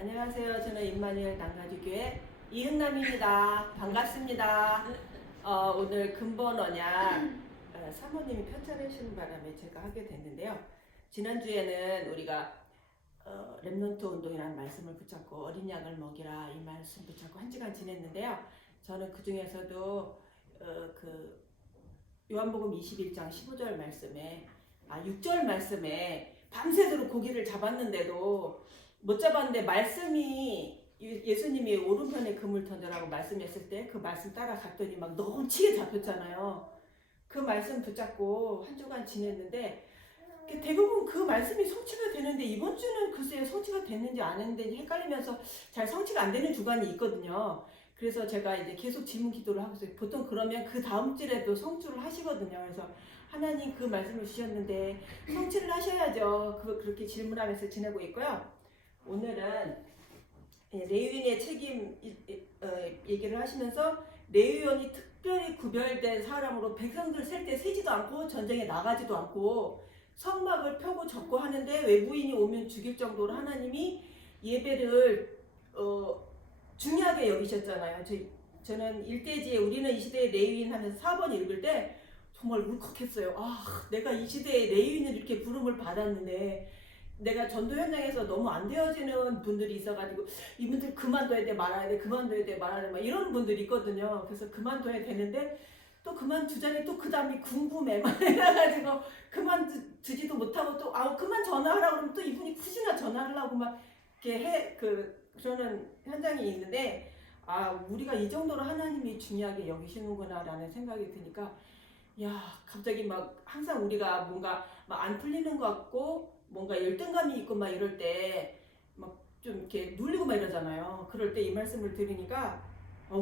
안녕하세요. 저는 임마누엘 남가주교회 이흥남입니다. 반갑습니다. 오늘 근본 언약 사모님이 편찬해주시는 바람에 제가 하게 됐는데요. 지난주에는 우리가 렘넌트 운동이라는 말씀을 붙잡고 어린 양을 먹이라 이 말씀 붙잡고 한 시간 지냈는데요. 저는 그 중에서도 그 요한복음 21장 15절 말씀에 6절 말씀에 밤새도록 고기를 잡았는데도 못 잡았는데 말씀이 예수님이 오른편에 금을 던져라고 말씀했을 때 그 말씀 따라갔더니 막 넘치게 잡혔잖아요. 그 말씀 붙잡고 한 주간 지냈는데 대부분 그 말씀이 성취가 되는데 이번 주는 글쎄요 성취가 됐는지 안 했는지 헷갈리면서 잘 성취가 안 되는 주간이 있거든요. 그래서 제가 이제 계속 질문 기도를 하고 있어요. 보통 그러면 그 다음 주에도 성취를 하시거든요. 그래서 하나님 그 말씀을 주셨는데 성취를 하셔야죠. 그렇게 질문하면서 지내고 있고요. 오늘은 레위인의 책임 얘기를 하시면서 레위인이 특별히 구별된 사람으로 백성들 셀 때 세지도 않고 전쟁에 나가지도 않고 성막을 펴고 접고 하는데 외부인이 오면 죽일 정도로 하나님이 예배를 중요하게 여기셨잖아요. 저는 일대지에 우리는 이 시대의 레위인 하면서 4번 읽을 때 정말 울컥했어요. 내가 이 시대의 레위인을 이렇게 부름을 받았는데 내가 전도 현장에서 너무 안 되어지는 분들이 있어가지고 이분들 그만둬야 돼 말아야 돼 그만둬야 돼 말아야 돼 막 이런 분들이 있거든요. 그래서 그만둬야 되는데 또 그만두자니 또 그 다음이 궁금해 막 이래가지고 그만두지도 못하고 또 그만 전화하라고 그러면 또 이분이 굳이나 전화를 하고 막 이렇게 그러는 현장이 있는데 우리가 이 정도로 하나님이 중요하게 여기시는구나 라는 생각이 드니까 갑자기 막 항상 우리가 뭔가 막 안 풀리는 것 같고 뭔가 열등감이 있고 막 이럴 때 막 좀 이렇게 눌리고 막 이러잖아요. 그럴 때 이 말씀을 들으니까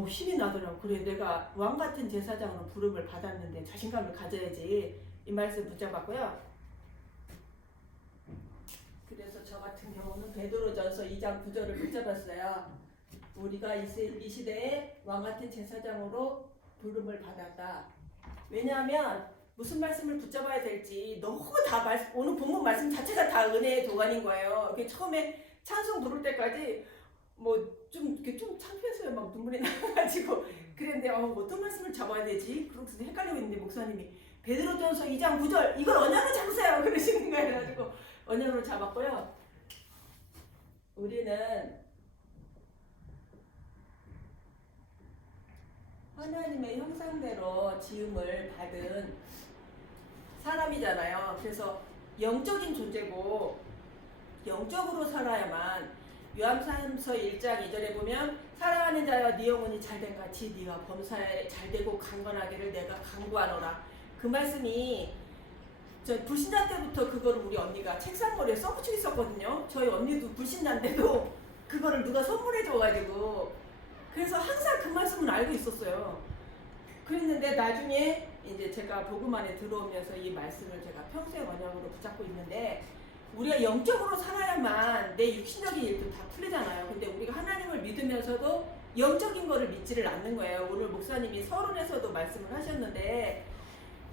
힘이 나더라고. 그래 내가 왕 같은 제사장으로 부름을 받았는데 자신감을 가져야지 이 말씀 붙잡았고요. 그래서 저 같은 경우는 베드로전서 2장 9절을 붙잡았어요. 우리가 이 시대에 왕 같은 제사장으로 부름을 받았다. 왜냐하면 무슨 말씀을 붙잡아야 될지 너무 다 오늘 본문 말씀 자체가 다 은혜의 도가니인 거예요. 처음에 찬송 부를 때까지 좀 창피했어요. 막 눈물이 나가지고 그랬는데 어떤 말씀을 잡아야 되지? 그러고서 헷갈리고 있는데 목사님이 베드로전서 2장 9절 이걸 언약으로 잡으세요 그러시는 거예요. 그래가지고 언약으로 잡았고요. 우리는 하나님의 형상대로 지음을 받은 사람이잖아요. 그래서 영적인 존재고 영적으로 살아야만 요한삼서 1장 2절에 보면 사랑하는 자여 네 영혼이 잘된 같이 네가 범사에 잘되고 강건하기를 내가 간구하노라. 그 말씀이 저 불신자 때부터 그거를 우리 언니가 책상머리에 써붙이고 있었거든요. 저희 언니도 불신자인데도 그거를 누가 선물해줘가지고 그래서 항상 그 말씀을 알고 있었어요. 그랬는데 나중에 이제 제가 복음 안에 들어오면서 이 말씀을 제가 평생 언약으로 붙잡고 있는데 우리가 영적으로 살아야만 내 육신적인 일도 다 풀리잖아요. 근데 우리가 하나님을 믿으면서도 영적인 거를 믿지를 않는 거예요. 오늘 목사님이 서론에서도 말씀을 하셨는데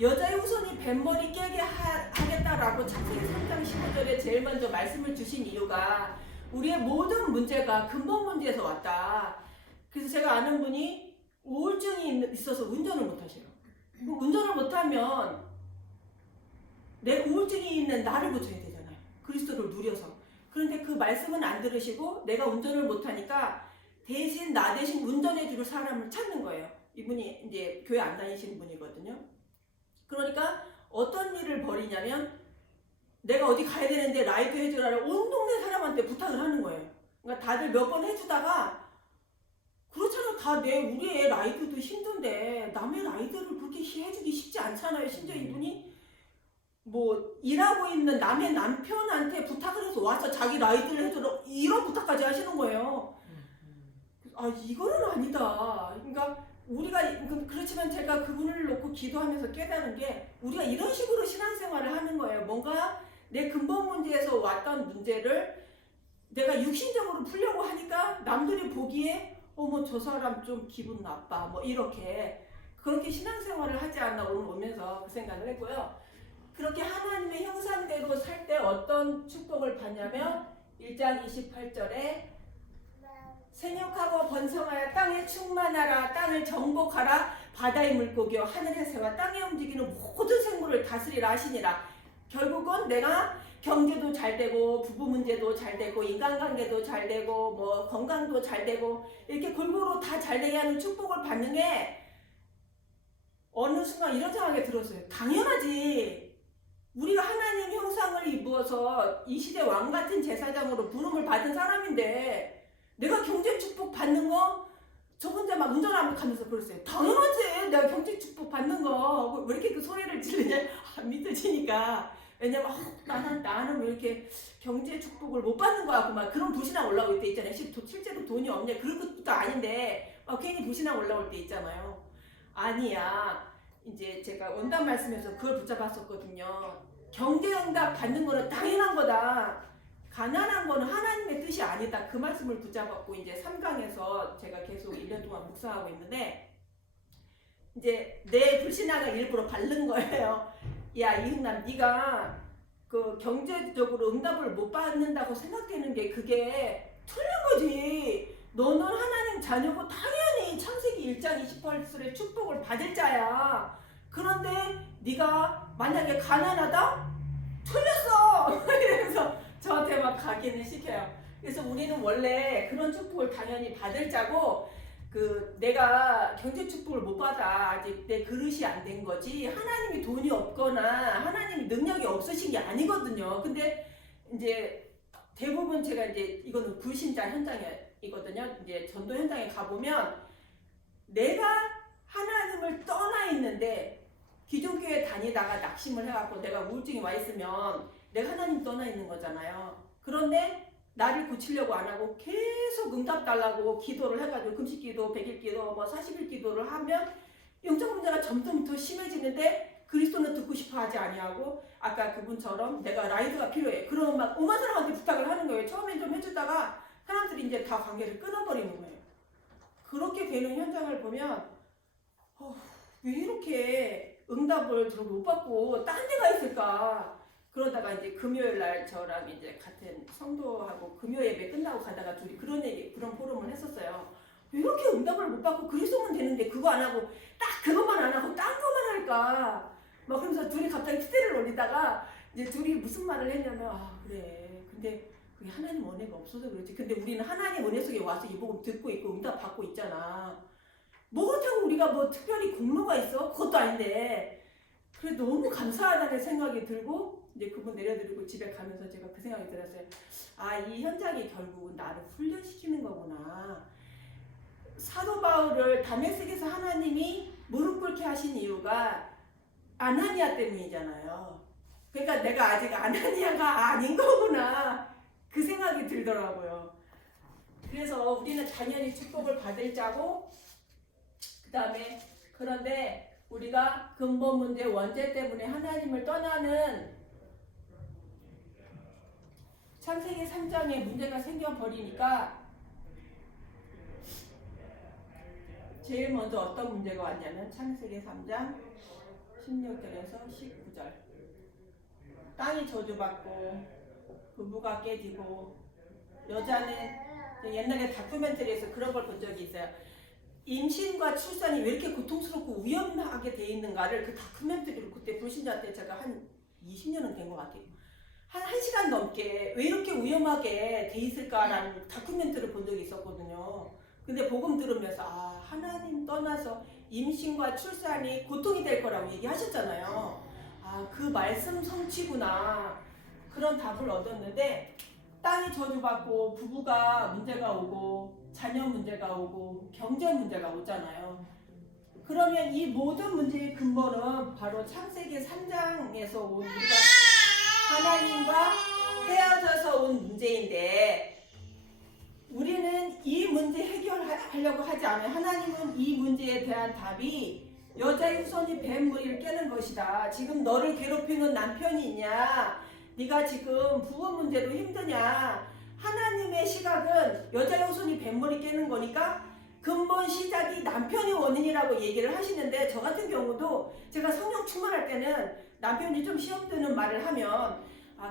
여자의 후손이 뱃머리 깨게 하겠다라고 창세기 3장 15절에 제일 먼저 말씀을 주신 이유가 우리의 모든 문제가 근본 문제에서 왔다. 그래서 제가 아는 분이 우울증이 있어서 운전을 못하셔요. 운전을 못하면 내 우울증이 있는 나를 고쳐야 되잖아요. 그리스도를 누려서. 그런데 그 말씀은 안 들으시고 내가 운전을 못하니까 대신 나 대신 운전해 줄 사람을 찾는 거예요. 이분이 이제 교회 안 다니시는 분이거든요. 그러니까 어떤 일을 벌이냐면 내가 어디 가야 되는데 라이드 해주라고 온 동네 사람한테 부탁을 하는 거예요. 그러니까 다들 몇 번 해주다가 그렇잖아. 우리의 라이드도 힘든데 남의 라이드를 그렇게 해주기 쉽지 않잖아요. 심지어 이분이 일하고 있는 남의 남편한테 부탁을 해서 와서 자기 라이드를 해주라 이런 부탁까지 하시는 거예요. 이거는 아니다. 그러니까 우리가 그렇지만 제가 그분을 놓고 기도하면서 깨달은 게 우리가 이런 식으로 신앙생활을 하는 거예요. 뭔가 내 근본 문제에서 왔던 문제를 내가 육신적으로 풀려고 하니까 남들이 보기에 저 사람 좀 기분 나빠 그렇게 신앙생활을 하지 않나 오늘 오면서 그 생각을 했고요. 그렇게 하나님의 형상대로 살 때 어떤 축복을 받냐면 1장 28절에 생육하고 번성하여 땅에 충만하라. 땅을 정복하라. 바다의 물고기여 하늘의 새와 땅에 움직이는 모든 생물을 다스리라 하시니라. 결국은 내가 경제도 잘 되고 부부 문제도 잘 되고 인간관계도 잘 되고 뭐 건강도 잘 되고 이렇게 골고루 다 잘 되게 하는 축복을 받는 게 어느 순간 이런 생각이 들었어요. 당연하지. 우리가 하나님 형상을 입어서 이 시대 왕 같은 제사장으로 부름을 받은 사람인데 내가 경제 축복 받는 거 저 혼자 막 운전하면서 그랬어요. 당연하지. 내가 경제 축복 받는 거 왜 이렇게 그 소리를 지르냐 안 믿어지니까. 왜냐면 나는 왜 이렇게 경제 축복을 못 받는 거야. 막 그런 불신앙 올라올 때 있잖아요. 실제로 돈이 없냐 그런 것도 아닌데 괜히 불신앙 올라올 때 있잖아요. 아니야. 이제 제가 원단 말씀에서 그걸 붙잡았었거든요. 경제응답 받는 거는 당연한 거다. 가난한 거는 하나님의 뜻이 아니다. 그 말씀을 붙잡았고 이제 3강에서 제가 계속 1년 동안 묵상하고 있는데 이제 내 불신앙을 일부러 바른 거예요. 야 이흥남 네가 그 경제적으로 응답을 못 받는다고 생각되는 게 그게 틀린 거지. 너는 하나님 자녀고 당연히 창세기 1장 28절의 축복을 받을 자야. 그런데 네가 만약에 가난하다? 틀렸어. 이러면서 저한테 막 각인을 시켜요. 그래서 우리는 원래 그런 축복을 당연히 받을 자고 내가 경제 축복을 못 받아. 아직 내 그릇이 안 된 거지. 하나님이 돈이 없거나 하나님이 능력이 없으신 게 아니거든요. 근데 이제 대부분 제가 이제 이거는 불신자 현장이거든요. 이제 전도 현장에 가보면 내가 하나님을 떠나 있는데 기존 교회 다니다가 낙심을 해갖고 내가 우울증이 와 있으면 내가 하나님 떠나 있는 거잖아요. 그런데 나를 고치려고 안 하고 계속 응답 달라고 기도를 해가지고 금식기도, 100일 기도, 40일 기도를 하면 영적 문제가 점점 더 심해지는데 그리스도는 듣고 싶어 하지 아니하고 아까 그분처럼 내가 라이드가 필요해. 그러면 막 5만 사람한테 부탁을 하는 거예요. 처음엔 좀 해주다가 사람들이 이제 다 관계를 끊어버리는 거예요. 그렇게 되는 현장을 보면 왜 이렇게 응답을 못 받고 딴 데가 있을까? 그러다가 이제 금요일 날 저랑 이제 같은 성도하고 금요 예배 끝나고 가다가 둘이 그런 포럼을 했었어요. 왜 이렇게 응답을 못 받고 그리스도만 되는데 그거 안 하고 딱 그것만 안 하고 딴 것만 할까? 막 그러면서 둘이 갑자기 투대를 올리다가 이제 둘이 무슨 말을 했냐면 그래. 근데 그게 하나님 은혜가 없어서 그렇지. 근데 우리는 하나님 은혜 속에 와서 이 복음 듣고 있고 응답 받고 있잖아. 뭐 그렇다고 우리가 뭐 특별히 공로가 있어? 그것도 아닌데. 그래 너무 감사하다는 생각이 들고 이제 그분 내려드리고 집에 가면서 제가 그 생각이 들었어요. 이 현장이 결국은 나를 훈련시키는 거구나. 사도 바울을 다메섹에서 하나님이 무릎 꿇게 하신 이유가 아나니아 때문이잖아요. 그러니까 내가 아직 아나니아가 아닌 거구나. 그 생각이 들더라고요. 그래서 우리는 당연히 축복을 받을 자고 그 다음에 그런데 우리가 근본 문제 원죄 때문에 하나님을 떠나는 창세기 3장에 문제가 생겨버리니까 제일 먼저 어떤 문제가 왔냐면 창세기 3장 16절에서 19절 땅이 저주받고 부부가 깨지고 여자는 옛날에 다큐멘터리에서 그런 걸 본 적이 있어요. 임신과 출산이 왜 이렇게 고통스럽고 위험하게 돼 있는가를 그 다큐멘터리로 그때 불신자한테 제가 한 20년은 된 것 같아요. 한 1시간 넘게 왜 이렇게 위험하게 돼 있을까라는 다큐멘터리를 본 적이 있었거든요. 근데 복음 들으면서 하나님 떠나서 임신과 출산이 고통이 될 거라고 얘기하셨잖아요. 그 말씀 성취구나. 그런 답을 얻었는데 땅이 저주받고 부부가 문제가 오고 자녀 문제가 오고 경제 문제가 오잖아요. 그러면 이 모든 문제의 근본은 바로 창세기 3장에서 온 우리가 하나님과 헤어져서 온 문제인데 우리는 이 문제 해결하려고 하지 않아요. 하나님은 이 문제에 대한 답이 여자의 후손이 뱀무리를 깨는 것이다. 지금 너를 괴롭히는 남편이 있냐? 네가 지금 부부 문제로 힘드냐? 하나님의 시각은 여자의 후손이 뱀머리 깨는 거니까 근본 시작이 남편이 원인이라고 얘기를 하시는데 저 같은 경우도 제가 성령 충만할 때는 남편이 좀 시험 드는 말을 하면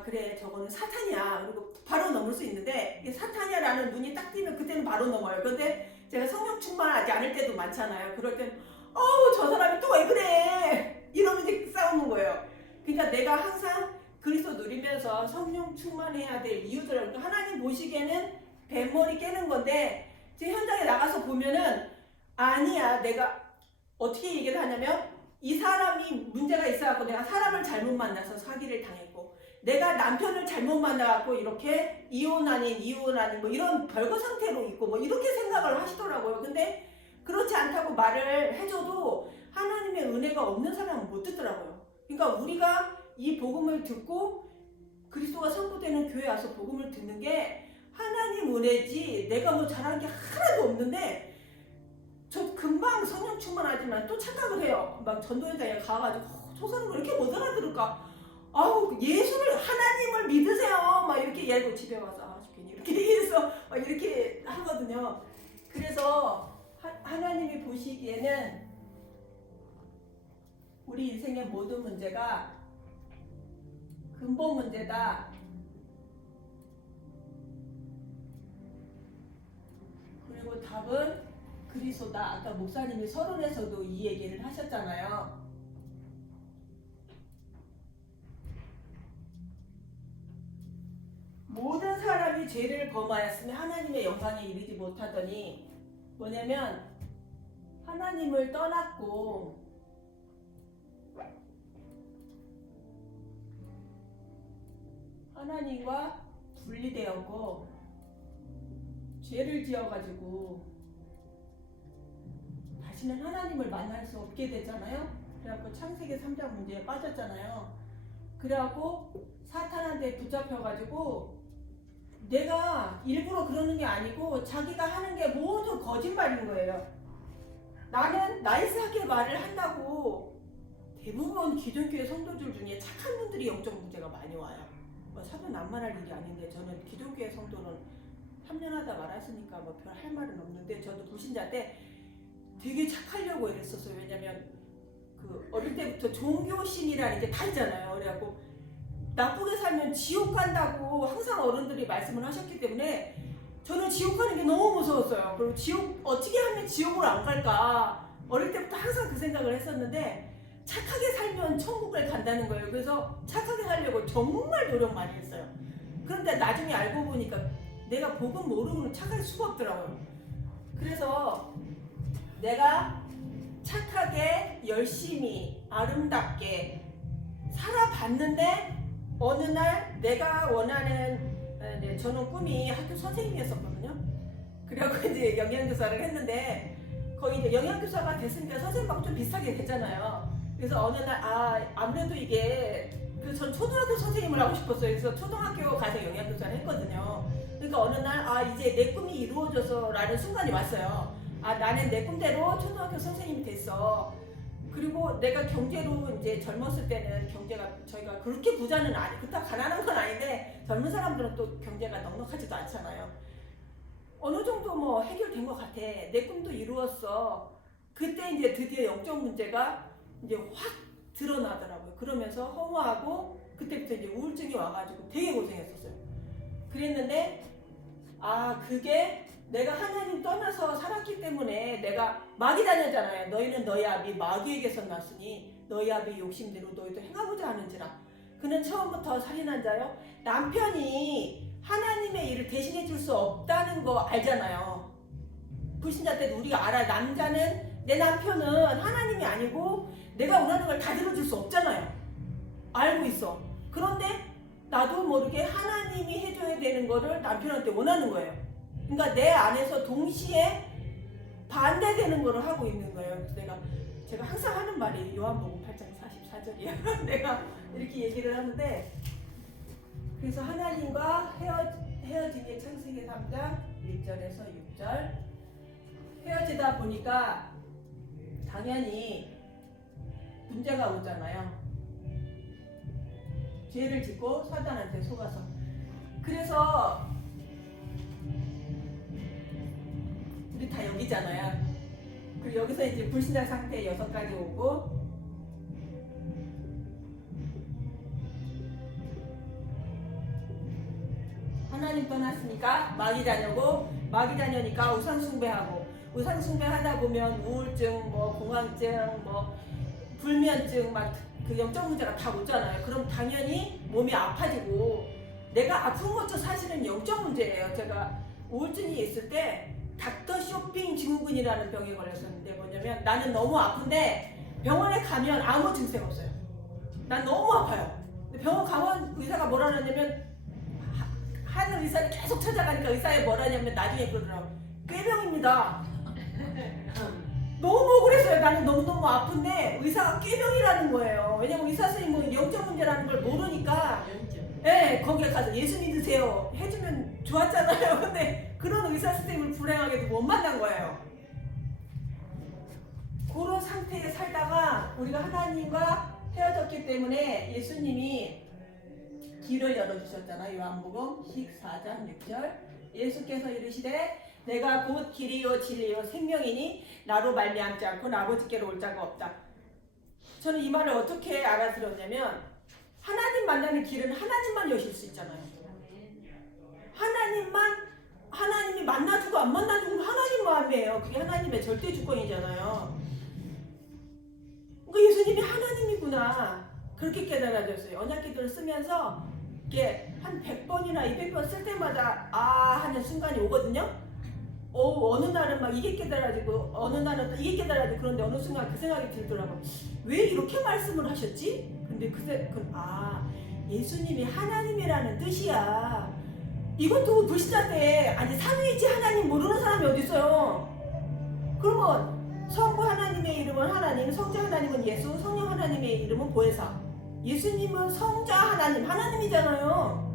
그래 저거는 사탄이야 그리고 바로 넘을 수 있는데 사탄이야라는 눈이 딱 띄면 그때는 때는 바로 넘어요. 근데 제가 성령 충만하지 않을 때도 많잖아요. 그럴 땐 어우 저 사람이 또 왜 그래 이러면 이제 싸우는 거예요. 그러니까 내가 항상 그리스도 누리면서 성령 충만해야 될 이유들을 하나님 보시기에는 뱃머리 깨는 건데 제 현장에 나가서 보면은 아니야 내가 어떻게 얘기를 하냐면 이 사람이 문제가 있어갖고 내가 사람을 잘못 만나서 사기를 당했고 내가 남편을 잘못 만나갖고 이렇게 이혼 아닌 뭐 이런 별거 상태로 있고 뭐 이렇게 생각을 하시더라고요. 근데 그렇지 않다고 말을 해줘도 하나님의 은혜가 없는 사람은 못 듣더라고요. 그러니까 우리가 이 복음을 듣고 그리스도가 선포되는 교회에 와서 복음을 듣는 게 하나님 은혜지 내가 뭐 잘한 게 하나도 없는데 저 금방 성령 충만하지만 또 착각을 해요. 막 전도현장에 가가지고 저 사람 왜 이렇게 못 알아들을까? 아우 예수를 하나님을 믿으세요. 막 이렇게 얘기하고 집에 와서 괜히 이렇게 얘기해서 막 이렇게 하거든요. 그래서 하나님이 보시기에는 우리 인생의 모든 문제가 근본 문제다. 그리고 답은 그리스도다. 아까 목사님이 서론에서도 이 얘기를 하셨잖아요. 모든 사람이 죄를 범하였으며 하나님의 영광에 이르지 못하더니 뭐냐면 하나님을 떠났고 하나님과 분리되었고 죄를 지어가지고 다시는 하나님을 만날 수 없게 되잖아요. 그래갖고 창세기 3장 문제에 빠졌잖아요. 그래갖고 사탄한테 붙잡혀가지고 내가 일부러 그러는 게 아니고 자기가 하는 게 모두 거짓말인 거예요. 나는 나이스하게 말을 한다고 대부분 기존교회 성도들 중에 착한 분들이 영적 문제가 많이 와요. 뭐 사도 난말할 일이 아닌데 저는 기존교회 성도는 3년 하다 말았으니까 뭐 별 할 말은 없는데 저도 불신자 때 되게 착하려고 애랬었어요. 왜냐면 그 어릴 때부터 종교심이라는 게 다 있잖아요. 그래갖고 나쁘게 살면 지옥 간다고 항상 어른들이 말씀을 하셨기 때문에 저는 지옥 가는 게 너무 무서웠어요. 그리고 지옥 어떻게 하면 지옥으로 안 갈까 어릴 때부터 항상 그 생각을 했었는데 착하게 살면 천국을 간다는 거예요. 그래서 착하게 살려고 정말 노력 많이 했어요. 그런데 나중에 알고 보니까 내가 복음 모르고는 착할 수가 없더라고요. 그래서 내가 착하게 열심히 아름답게 살아봤는데 어느 날 내가 원하는 저는 꿈이 학교 선생님이었었거든요. 그래갖고 이제 영양교사를 했는데 거의 이제 영양교사가 됐으니까 선생님하고 좀 비슷하게 됐잖아요. 그래서 어느 날 아무래도 이게 전 초등학교 선생님을 하고 싶었어요. 그래서 초등학교 가서 영양교사를 했거든요. 그러니까 어느 날 이제 내 꿈이 이루어져서라는 순간이 왔어요. 나는 내 꿈대로 초등학교 선생님이 됐어. 그리고 내가 경제로 이제 젊었을 때는 경제가 저희가 그렇게 부자는 그렇다고 가난한 건 아닌데 젊은 사람들은 또 경제가 넉넉하지도 않잖아요. 어느 정도 뭐 해결된 것 같아. 내 꿈도 이루었어. 그때 이제 드디어 영적 문제가 이제 확 드러나더라고요. 그러면서 허무하고 그때부터 이제 우울증이 와가지고 되게 고생했었어요. 그랬는데 그게 내가 하나님 떠나서 살았기 때문에 내가 마귀 다녔잖아요. 너희는 너희 아비 마귀에게서 났으니 너희 아비 욕심대로 너희도 행하고자 하는지라. 그는 처음부터 살인한 자요. 남편이 하나님의 일을 대신해 줄 수 없다는 거 알잖아요. 불신자 때도 우리가 알아요. 남자는 내 남편은 하나님이 아니고 내가 원하는 걸 다 들어줄 수 없잖아요. 알고 있어. 그런데 나도 모르게 하나님이 해줘야 되는 거를 남편한테 원하는 거예요. 그러니까 내 안에서 동시에 반대되는 거를 하고 있는 거예요. 그래서 제가 항상 하는 말이 요한복음 8장 44절이에요. 내가 이렇게 얘기를 하는데 그래서 하나님과 헤어진 게 창세기 3장 1절에서 6절 헤어지다 보니까 당연히 문제가 오잖아요. 죄를 짓고 사단한테 속아서. 그래서 우리 다 여기잖아요. 그리고 여기서 이제 불신자 상태 6가지 오고 하나님 떠났으니까 누굽니까? 마귀 자녀고, 마귀 자녀니까 우상 숭배하고, 우상 숭배하다 보면 우울증, 뭐 공황증, 뭐 불면증, 막 그 영적 문제가 다 오잖아요. 그럼 당연히 몸이 아파지고, 내가 아픈 것도 사실은 영적 문제예요. 제가 우울증이 있을 때 닥터 쇼핑 증후군이라는 병에 걸렸었는데, 뭐냐면 나는 너무 아픈데 병원에 가면 아무 증세가 없어요. 난 너무 아파요. 근데 병원 가면 의사가 뭐라 하냐면, 하는 의사를 계속 찾아가니까 의사가 뭐라 하냐면 나중에 그러더라고. 꾀병입니다. 너무 억울했어요. 나는 너무너무 아픈데 의사가 꾀병이라는 거예요. 왜냐면 의사 선생님은 영적 문제라는 걸 모르니까, 네, 거기에 가서 예수 믿으세요 해주면 좋았잖아요. 근데 그런 의사 선생님을 불행하게도 못 만난 거예요. 그런 상태에 살다가 우리가 하나님과 헤어졌기 때문에 예수님이 길을 열어주셨잖아요. 요한복음 14장 6절. 예수께서 이르시되 내가 곧 길이요 진리요 생명이니 나로 말미암지 않고 아버지께로 올 자가 없다. 저는 이 말을 어떻게 알아들었냐면, 하나님 만나는 길은 하나님만 여실 수 있잖아요. 하나님이 만나주고 안 만나주고 하나님 마음이에요. 그게 하나님의 절대 주권이잖아요. 그러니까 예수님이 하나님이구나, 그렇게 깨달아졌어요. 언약기도를 쓰면서 이게 한 100번이나 200번 쓸 때마다 아 하는 순간이 오거든요. 어느 날은 막 이게 깨달아지고 어느 날은 또 이게 깨달아지고, 그런데 어느 순간 그 생각이 들더라고요. 왜 이렇게 말씀을 하셨지? 근데 예수님이 하나님이라는 뜻이야. 이것도 불신자 때, 아니 삼위일체 하나님 모르는 사람이 어디 있어요? 그러면 성부 하나님의 이름은 하나님, 성자 하나님은 예수, 성령 하나님의 이름은 보혜사. 예수님은 성자 하나님이잖아요.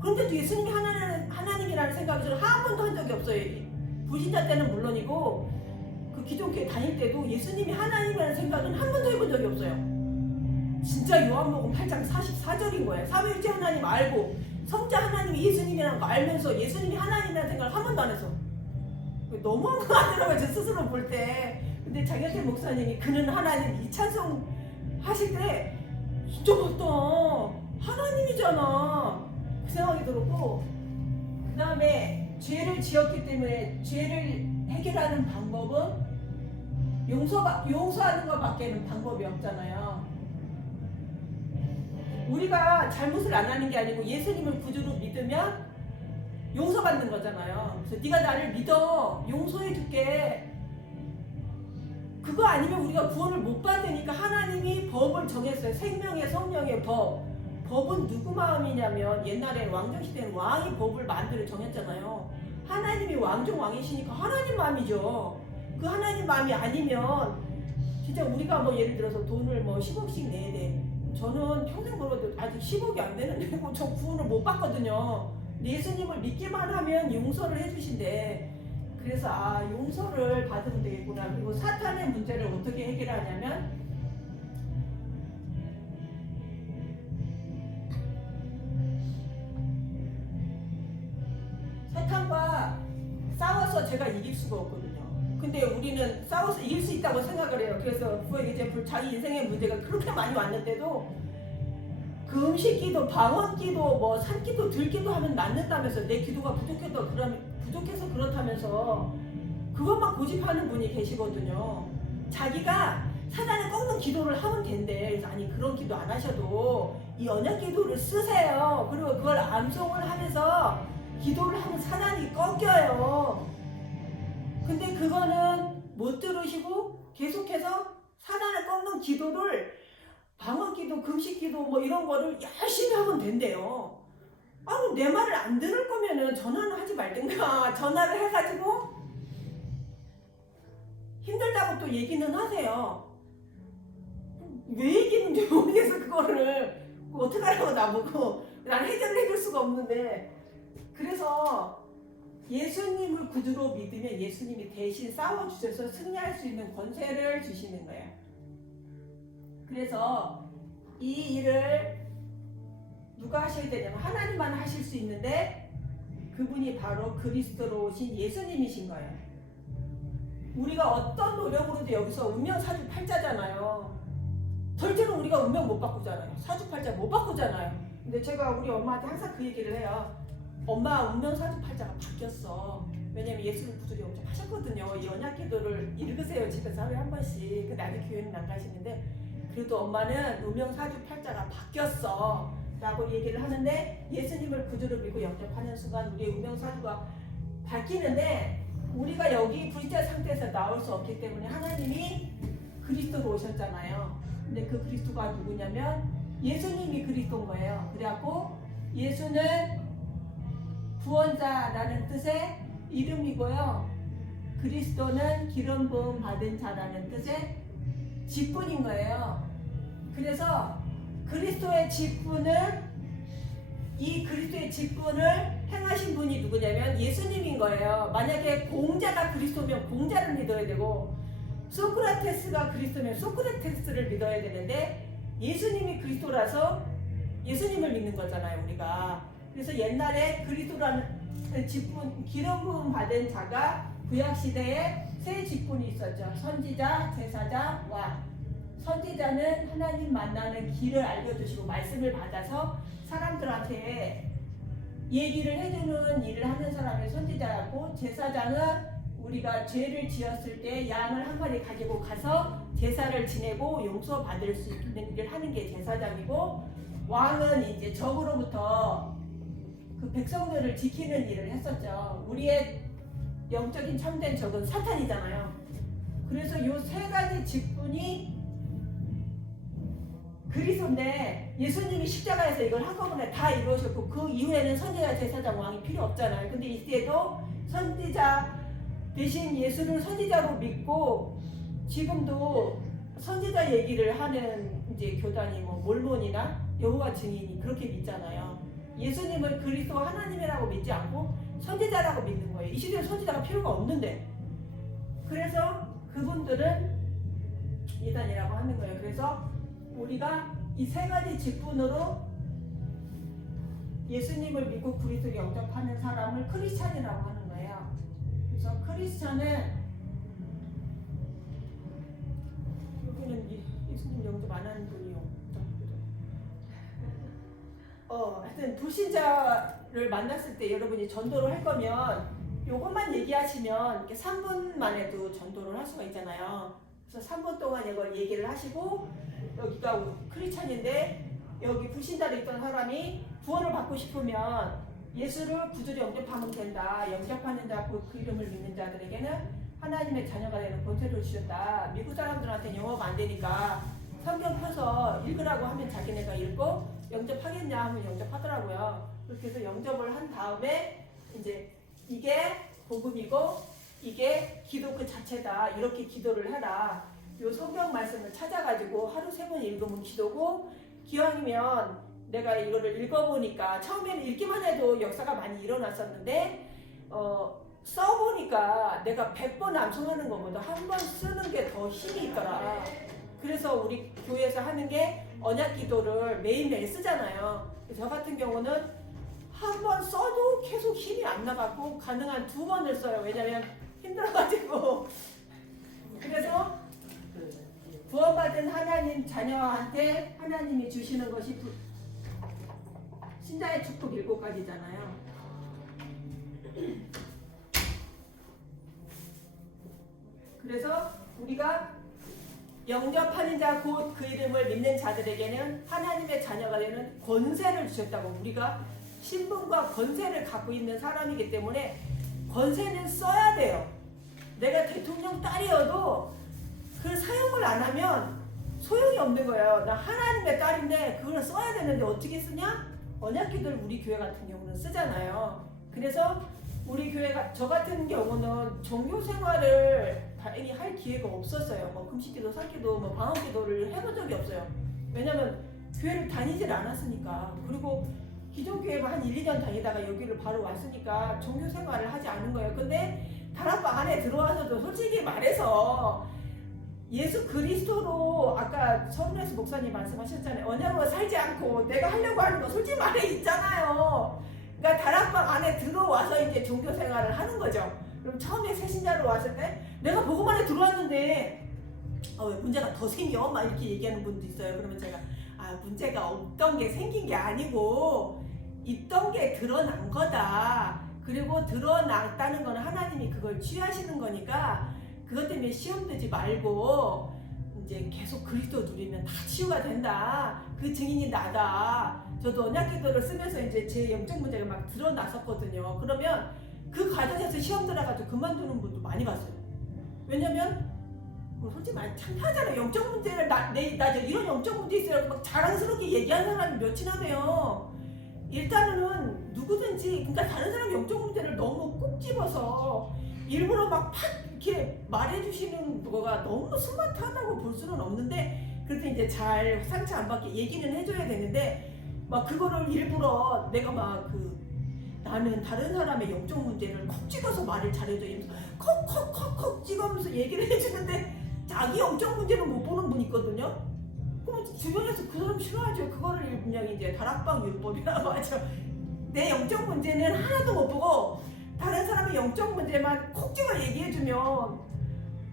그런데도 예수님이 하나님이라는 생각을 저는 한 번도 한 적이 없어요. 불신자 때는 물론이고 그 기독교에 다닐 때도 예수님이 하나님이라는 생각은 한 번도 해본 적이 없어요. 진짜 요한복음 8장 44절인 거예요. 삼위일체 하나님 알고 성자 하나님이 예수님이라는 거 알면서 예수님이 하나님이라는 생각을 한 번도 안 했어. 너무한 거 같더라고요, 저 스스로 볼 때. 근데 장혁태 목사님이 그는 하나님 이 찬송 하실 때 진짜 맞다, 하나님이잖아, 그 생각이 들었고, 그 다음에 죄를 지었기 때문에 죄를 해결하는 방법은 용서하는 것밖에는 방법이 없잖아요. 우리가 잘못을 안 하는 게 아니고 예수님을 구주로 믿으면 용서받는 거잖아요. 그래서 네가 나를 믿어, 용서해 줄게. 그거 아니면 우리가 구원을 못 받으니까 하나님이 법을 정했어요. 생명의 성령의 법. 법은 누구 마음이냐면, 옛날에 왕정시대는 왕이 법을 만들어 정했잖아요. 하나님이 왕이시니까 하나님 마음이죠. 그 하나님 마음이 아니면 진짜 우리가 뭐 예를 들어서 돈을 뭐 10억씩 내야 돼. 저는 평생 벌어도 아직 10억이 안 되는데 저 구원을 못 받거든요. 예수님을 믿기만 하면 용서를 해주신대. 그래서 용서를 받으면 되겠구나. 그리고 사탄의 문제를 어떻게 해결하냐면, 사탄과 싸워서 제가 이길 수가 없거든요. 근데 우리는 싸워서 이길 수 있다고 생각을 해요. 그래서 이제 자기 인생의 문제가 그렇게 많이 왔는데도 그 음식기도, 방언기도, 뭐 산기도, 들기도 하면 낫는다면서, 내 기도가 부족해서 그렇다면서 그것만 고집하는 분이 계시거든요. 자기가 사단을 꺾는 기도를 하면 된대. 그래서 아니 그런 기도 안 하셔도 이 언약 기도를 쓰세요. 그리고 그걸 암송을 하면서 기도를 하면 사단이 꺾여요. 근데 그거는 못 들으시고 계속해서 사단을 꺾는 기도를, 방언기도, 금식기도 뭐 이런 거를 열심히 하면 된대요. 그럼 내 말을 안 들을 거면은 전화는 하지 말든가. 전화를 해가지고 힘들다고 또 얘기는 하세요. 왜 얘기는지 모르겠어. 그거를 어떻게 하라고 나보고. 난 해결을 해줄 수가 없는데. 그래서 예수님을 구주로 믿으면 예수님이 대신 싸워주셔서 승리할 수 있는 권세를 주시는 거예요. 그래서 이 일을 누가 하셔야 되냐면 하나님만 하실 수 있는데, 그분이 바로 그리스도로 오신 예수님이신 거예요. 우리가 어떤 노력으로도 여기서 운명 사주팔자잖아요. 절대로 우리가 운명 못 바꾸잖아요. 사주팔자 못 바꾸잖아요. 근데 제가 우리 엄마한테 항상 그 얘기를 해요. 엄마 운명사주팔자가 바뀌었어. 왜냐면 예수님 구절이 엄청 하셨거든요. 이 언약기도를 읽으세요. 집에서 하루에 한 번씩. 근데 아직 교회는 안 가시는데 그래도 엄마는 운명사주팔자가 바뀌었어 라고 얘기를 하는데 예수님을 구주로 믿고 영접하는 순간 우리의 운명사주가 바뀌는데 우리가 여기 불자 상태에서 나올 수 없기 때문에 하나님이 그리스도로 오셨잖아요. 근데 그 그리스도가 누구냐면 예수님이 그리스도인 거예요. 그래갖고 예수는 구원자라는 뜻의 이름이고요. 그리스도는 기름 부음 받은 자라는 뜻의 직분인 거예요. 그래서 그리스도의 직분을 이 그리스도의 직분을 행하신 분이 누구냐면 예수님인 거예요. 만약에 공자가 그리스도면 공자를 믿어야 되고 소크라테스가 그리스도면 소크라테스를 믿어야 되는데 예수님이 그리스도라서 예수님을 믿는 거잖아요, 우리가. 그래서 옛날에 그리스도라는 직분, 기름 부음 받은 자가 구약 시대에 세 직분이 있었죠. 선지자, 제사자, 왕. 선지자는 하나님 만나는 길을 알려주시고 말씀을 받아서 사람들한테 얘기를 해주는 일을 하는 사람이 선지자였고, 제사장은 우리가 죄를 지었을 때 양을 한 마리 가지고 가서 제사를 지내고 용서받을 수 있는 일을 하는 게 제사장이고, 왕은 이제 적으로부터 그 백성들을 지키는 일을 했었죠. 우리의 영적인 참된 적은 사탄이잖아요. 그래서 이 세 가지 직분이 그리스도인데 예수님이 십자가에서 이걸 한꺼번에 다 이루셨고 그 이후에는 선지자, 제사장, 왕이 필요 없잖아요. 근데 이때도 선지자 대신 예수를 선지자로 믿고 지금도 선지자 얘기를 하는 이제 교단이 뭐 몰몬이나 여호와 증인이 그렇게 믿잖아요. 예수님을 그리스도 하나님이라고 믿지 않고 선지자라고 믿는 거예요. 이 시대에 선지자가 필요가 없는데. 그래서 그분들은 이단이라고 하는 거예요. 그래서 우리가 이 세 가지 직분으로 예수님을 믿고 그리스도를 영접하는 사람을 크리스찬이라고 하는 거예요. 그래서 크리스찬은 여기는 예수님 영접 안 하는 분이 없다. 하여튼 불신자를 만났을 때 여러분이 전도를 할 거면 요것만 얘기하시면 이렇게 3분만 해도 전도를 할 수가 있잖아요. 그래서 3분 동안 이걸 얘기를 하시고 여기가 크리스찬인데 여기 불신자로 있던 사람이 구원을 받고 싶으면 예수를 구주로 영접하면 된다. 영접하는 자, 그 이름을 믿는 자들에게는 하나님의 자녀가 되는 권세를 주셨다. 미국 사람들한테는 영어가 안 되니까 성경 펴서 읽으라고 하면 자기네가 읽고 영접하겠냐 하면 영접하더라고요. 그렇게 해서 영접을 한 다음에 이제 이게 복음이고 이게 기도 그 자체다. 이렇게 기도를 해라. 요 성경 말씀을 찾아가지고 하루 3번 읽으면 기도고, 기왕이면 내가 이거를 읽어보니까 처음에는 읽기만 해도 역사가 많이 일어났었는데 써보니까 내가 100번 암송하는 것보다 한 번 쓰는 게 더 힘이 있더라. 그래서 우리 교회에서 하는 게 언약 기도를 매일매일 쓰잖아요. 저 같은 경우는 한 번 써도 계속 힘이 안 나가고 가능한 2번을 써요. 왜냐면 힘들어가지고. 그래서 구원받은 하나님 자녀한테 하나님이 주시는 것이 신자의 축복 7가지잖아요. 그래서 우리가 영접하는 자 곧 그 이름을 믿는 자들에게는 하나님의 자녀가 되는 권세를 주셨다고. 우리가 신분과 권세를 갖고 있는 사람이기 때문에 권세는 써야 돼요. 내가 대통령 딸이어도 그 사용을 안 하면 소용이 없는 거예요. 나 하나님의 딸인데 그걸 써야 되는데 어떻게 쓰냐? 언약기도를 우리 교회 같은 경우는 쓰잖아요. 그래서 우리 교회가, 저 같은 경우는 종교 생활을 다행히 할 기회가 없었어요. 뭐 금식기도, 살기도, 뭐 방언기도를 해본 적이 없어요. 왜냐면 교회를 다니질 않았으니까. 그리고 기존 교회만 한 1, 2년 다니다가 여기를 바로 왔으니까 종교 생활을 하지 않은 거예요. 근데 다락방 안에 들어와서도 솔직히 말해서 예수 그리스도로 아까 서른에서 목사님 말씀하셨잖아요. 언약으로 살지 않고 내가 하려고 하는 거 솔직히 말해 있잖아요. 그러니까 다락방 안에 들어와서 이제 종교 생활을 하는 거죠. 그럼 처음에 새신자로 왔을 때 내가 복음안에 들어왔는데 왜 문제가 더 생겨? 막 이렇게 얘기하는 분도 있어요. 그러면 제가 문제가 없던 게 생긴 게 아니고 있던 게 드러난 거다. 그리고 드러났다는 건 하나님이 그걸 취하시는 거니까 그것 때문에 시험 들지 말고 이제 계속 그리스도 누리면 다 치유가 된다. 그 증인이 나다. 저도 언약기도를 쓰면서 이제 제 영적 문제가 막 드러났었거든요. 그러면 그 과정에서 시험 들어가지고 그만두는 분도 많이 봤어요. 왜냐면 솔직히 많이 창피하잖아요. 영적 문제를 나 이런 영적 문제 있어요. 막 자랑스럽게 얘기하는 사람이 몇이나 돼요. 일단은 누구든지 그러니까 다른 사람 영적 문제를 너무 꼭 집어서 일부러 막 팍 이렇게 말해주시는 거가 너무 스마트하다고 볼 수는 없는데 그래도 이제 잘 상처 안 받게 얘기는 해줘야 되는데 막 그거를 일부러 내가 막 나는 다른 사람의 영적 문제를 콕 찍어서 말을 잘해줘 이러면서 콕콕콕콕 찍으면서 얘기를 해주는데 자기 영적 문제는 못 보는 분 있거든요. 그럼 주변에서 그 사람 싫어하죠. 그거를 그냥 이제 다락방 율법이라고 하죠. 내 영적 문제는 하나도 못 보고 다른 사람의 영적 문제만 콕 찍어 얘기해주면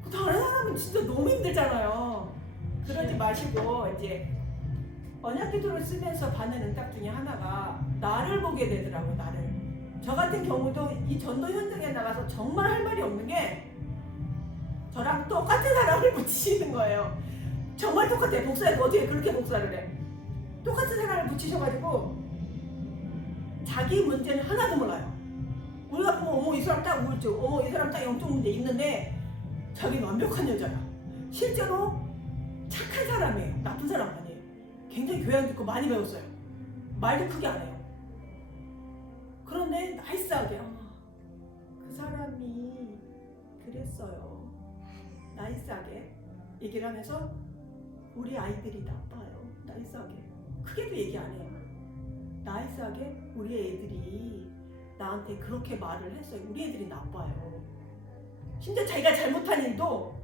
그 다른 사람은 진짜 너무 힘들잖아요. 그러지 마시고 이제 언약기도를 쓰면서 받는 응답 중에 하나가 나를 보게 되더라고요. 나를. 저 같은 경우도 이 전도 현장에 나가서 정말 할 말이 없는 게 저랑 똑같은 사람을 붙이시는 거예요. 정말 똑같아요. 목사님 어떻게 그렇게 목사를 해? 똑같은 사람을 붙이셔가지고 자기 문제는 하나도 몰라요. 우리가 보면 어머 이 사람 딱 우울증, 어머 이 사람 딱 영적 문제 있는데 자기는 완벽한 여자야. 실제로 착한 사람이에요. 나쁜 사람 아니에요. 굉장히 교양 듣고 많이 배웠어요. 말도 크게 안 해요. 그런데 나이스하게 그 사람이 그랬어요. 나이스하게 얘기를 하면서 우리 아이들이 나빠요. 나이스하게. 크게도 얘기 안 해요. 나이스하게 우리 애들이 나한테 그렇게 말을 했어요. 우리 애들이 나빠요. 심지어 자기가 잘못한 일도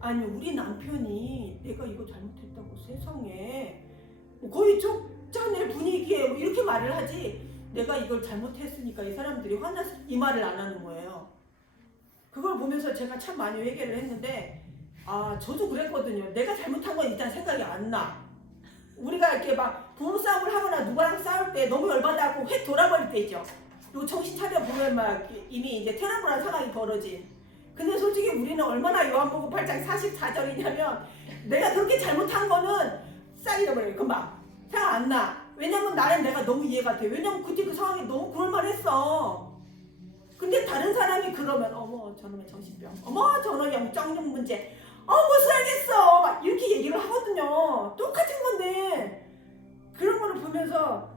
아니 우리 남편이 내가 이거 잘못했다고 세상에 거의 쪽자네 분위기에 뭐 이렇게 말을 하지 내가 이걸 잘못했으니까 이 사람들이 화나서 이 말을 안 하는 거예요. 그걸 보면서 제가 참 많이 회개를 했는데 저도 그랬거든요. 내가 잘못한 건 일단 생각이 안 나. 우리가 이렇게 막 부부싸움을 하거나 누구랑 싸울 때 너무 열받아갖고 획 돌아버릴 때 있죠. 그리고 정신 차려보면 막 이미 이제 테러블한 상황이 벌어진. 근데 솔직히 우리는 얼마나 요한복음 8장 44절이냐면 내가 그렇게 잘못한 거는 싹 잃어버려요. 금방. 생각 안 나. 왜냐면 나는 내가 너무 이해가 돼. 왜냐면 그때 그 상황이 너무 그럴만했어. 근데 다른 사람이 그러면 어머 저놈의 정신병, 어머 저놈의 영적 문제, 못 살겠어 막 이렇게 얘기를 하거든요. 똑같은 건데 그런 거를 보면서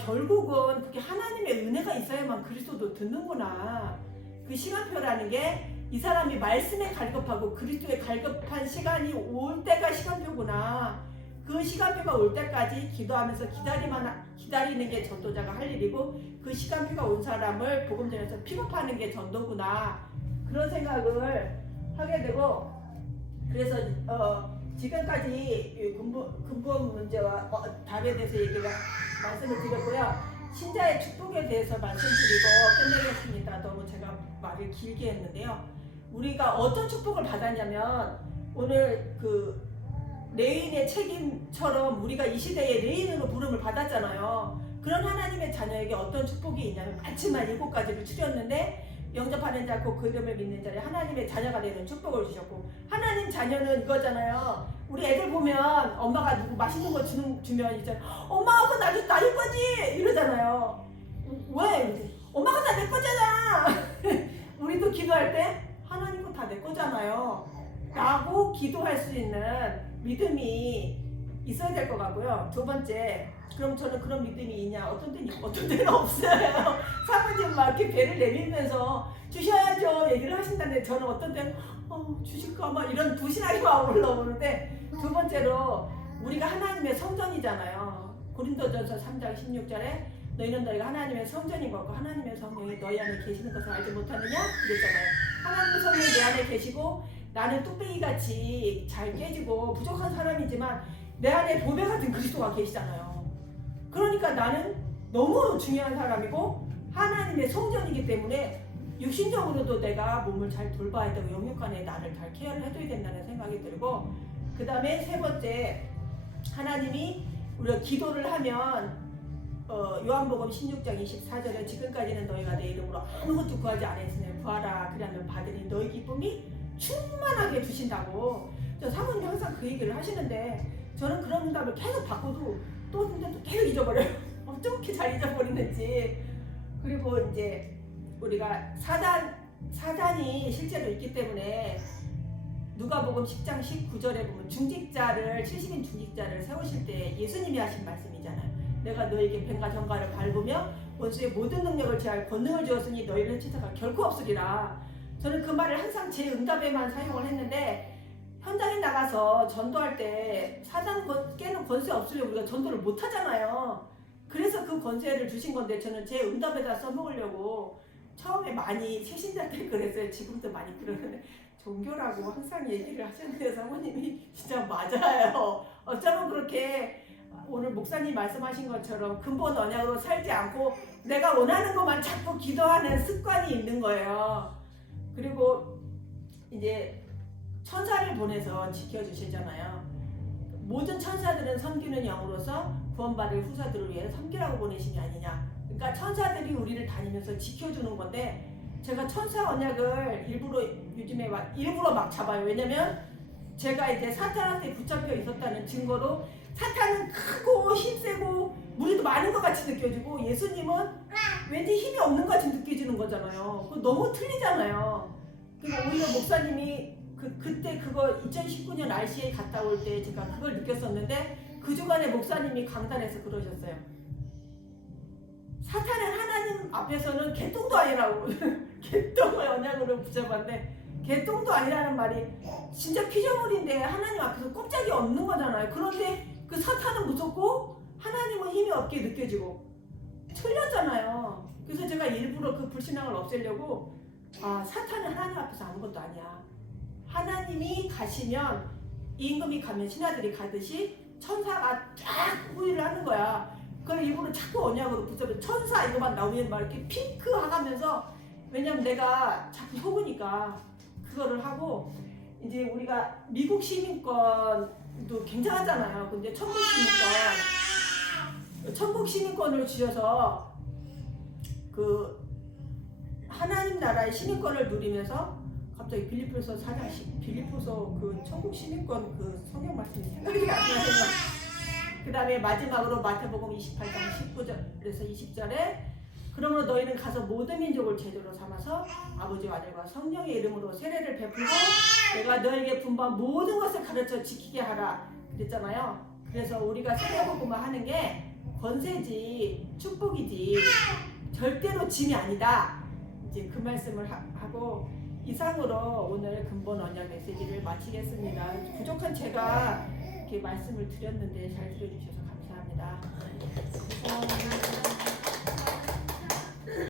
결국은 그게 하나님의 은혜가 있어야만 그리스도도 듣는구나. 그 시간표라는 게 이 사람이 말씀에 갈급하고 그리스도에 갈급한 시간이 올 때가 시간표구나. 그 시간표가 올 때까지 기도하면서 기다리는 게 전도자가 할 일이고 그 시간표가 온 사람을 복음 전해서 픽업하는 게 전도구나. 그런 생각을 하게 되고 그래서 지금까지 근본 문제와 답에 대해서 말씀을 드렸고요. 신자의 축복에 대해서 말씀드리고 끝내겠습니다. 너무 제가 말을 길게 했는데요. 우리가 어떤 축복을 받았냐면 오늘 레인의 책임처럼 우리가 이 시대에 레인으로 부름을 받았잖아요. 그런 하나님의 자녀에게 어떤 축복이 있냐면 많지만 7가지를 추렸는데 영접하는 자 곧 그 이름을 믿는 자를 하나님의 자녀가 되는 축복을 주셨고 하나님 자녀는 이거잖아요. 우리 애들 보면 엄마가 누구 맛있는 거 주면 이제 엄마가 그거 나 줄 거지 이러잖아요. 왜? 엄마가 다 내 거잖아. 우리도 기도할 때 하나님 거 다 내 거잖아요 라고 기도할 수 있는 믿음이 있어야 될 것 같고요. 두 번째, 그럼 저는 그런 믿음이 있냐? 어떤 때는 있고 어떤 때는 없어요. 사모님 막 이렇게 배를 내밀면서 주셔야죠 얘기를 하신다는데 저는 어떤 때는 주실까 막 이런 부신하게 막 올라오는데 두 번째로 우리가 하나님의 성전이잖아요. 고린도전서 3장 16절에 너희는 너희가 하나님의 성전인 것과 하나님의 성령이 너희 안에 계시는 것을 알지 못하느냐? 그랬잖아요. 하나님의 성령이 내 안에 계시고 나는 뚝배기같이 잘 깨지고 부족한 사람이지만 내 안에 보배 같은 그리스도가 계시잖아요. 그러니까 나는 너무 중요한 사람이고 하나님의 성전이기 때문에 육신적으로도 내가 몸을 잘 돌봐야 되고 영육간에 나를 잘 케어를 해줘야 된다는 생각이 들고 그 다음에 세 번째 하나님이 우리가 기도를 하면 요한복음 16장 24절에 지금까지는 너희가 내 이름으로 아무것도 구하지 않았으니 구하라 그러면 받으니 너희 기쁨이 충만하게 주신다고. 저 사모님이 항상 그 얘기를 하시는데 저는 그런 응답을 계속 받고도 또 근데 또 계속 잊어버려요. 어떻게 잘 잊어버리는지. 그리고 이제 우리가 사단이 실제로 있기 때문에 누가복음 10장 19절에 보면 중직자를 70인 중직자를 세우실 때 예수님이 하신 말씀이잖아요. 내가 너에게 뱀과 정갈을 밟으며 원수의 모든 능력을 제할 권능을 주었으니 너희를 해칠 자가 결코 없으리라. 저는 그 말을 항상 제 응답에만 사용을 했는데 현장에 나가서 전도할 때 사단 깨는 권세 없으려고 우리가 전도를 못 하잖아요. 그래서 그 권세를 주신 건데 저는 제 응답에다 써먹으려고 처음에 많이 새신자들 그랬어요. 지금도 많이 그러는데 종교라고 항상 얘기를 하셨는데 사모님이 진짜 맞아요. 어쩌면 그렇게 오늘 목사님 말씀하신 것처럼 근본 언약으로 살지 않고 내가 원하는 것만 자꾸 기도하는 습관이 있는 거예요. 그리고 이제 천사를 보내서 지켜주시잖아요. 모든 천사들은 섬기는 영으로서 구원받을 후사들을 위해 섬기라고 보내신 게 아니냐. 그러니까 천사들이 우리를 다니면서 지켜주는 건데 제가 천사 언약을 요즘에 일부러 막 잡아요. 왜냐면 제가 이제 사탄한테 붙잡혀 있었다는 증거로 사탄은 크고 힘세고 무리도 많은 것 같이 느껴지고 예수님은 왠지 힘이 없는 것 같이 느껴지는 거잖아요. 그거 너무 틀리잖아요. 그러니까 오히려 목사님이 그때 그거 2019년 RCA 갔다 올 때 제가 그걸 느꼈었는데 그 주간에 목사님이 강단에서 그러셨어요. 사탄은 하나님 앞에서는 개똥도 아니라고. 개똥을 언약으로 붙잡았는데 개똥도 아니라는 말이 진짜 피조물인데 하나님 앞에서 꼼짝이 없는 거잖아요. 그런데 그 사탄은 무섭고 하나님은 힘이 없게 느껴지고 틀렸잖아요. 그래서 제가 일부러 그 불신앙을 없애려고 사탄은 하나님 앞에서 아무것도 아니야. 하나님이 가시면 임금이 가면 신하들이 가듯이 천사가 쫙 후위를 하는 거야. 그걸 일부러 자꾸 언약으로 붙잡아 천사 이거만 나오면 막 이렇게 핑크하면서 왜냐면 내가 자꾸 속으니까 그거를 하고 이제 우리가 미국 시민권도 굉장하잖아요. 근데 천국 시민권을 주셔서 그 하나님 나라의 시민권을 누리면서 갑자기 빌립보서 4장 빌립보서 그 천국 시민권 그 성경 말씀이 생각이 안 나요. 그 다음에 마지막으로 마태복음 28장 19절에서 20절에 그러므로 너희는 가서 모든 민족을 제자로 삼아서 아버지와 아들과 성령의 이름으로 세례를 베풀고 내가 너에게 분부한 모든 것을 가르쳐 지키게 하라 그랬잖아요. 그래서 우리가 세례복음을 하는 게 권세지 축복이지 절대로 짐이 아니다. 이제 그 말씀을 하고 이상으로 오늘 근본 언약 메시지를 마치겠습니다. 부족한 제가 이렇게 말씀을 드렸는데 잘 들어주셔서 감사합니다.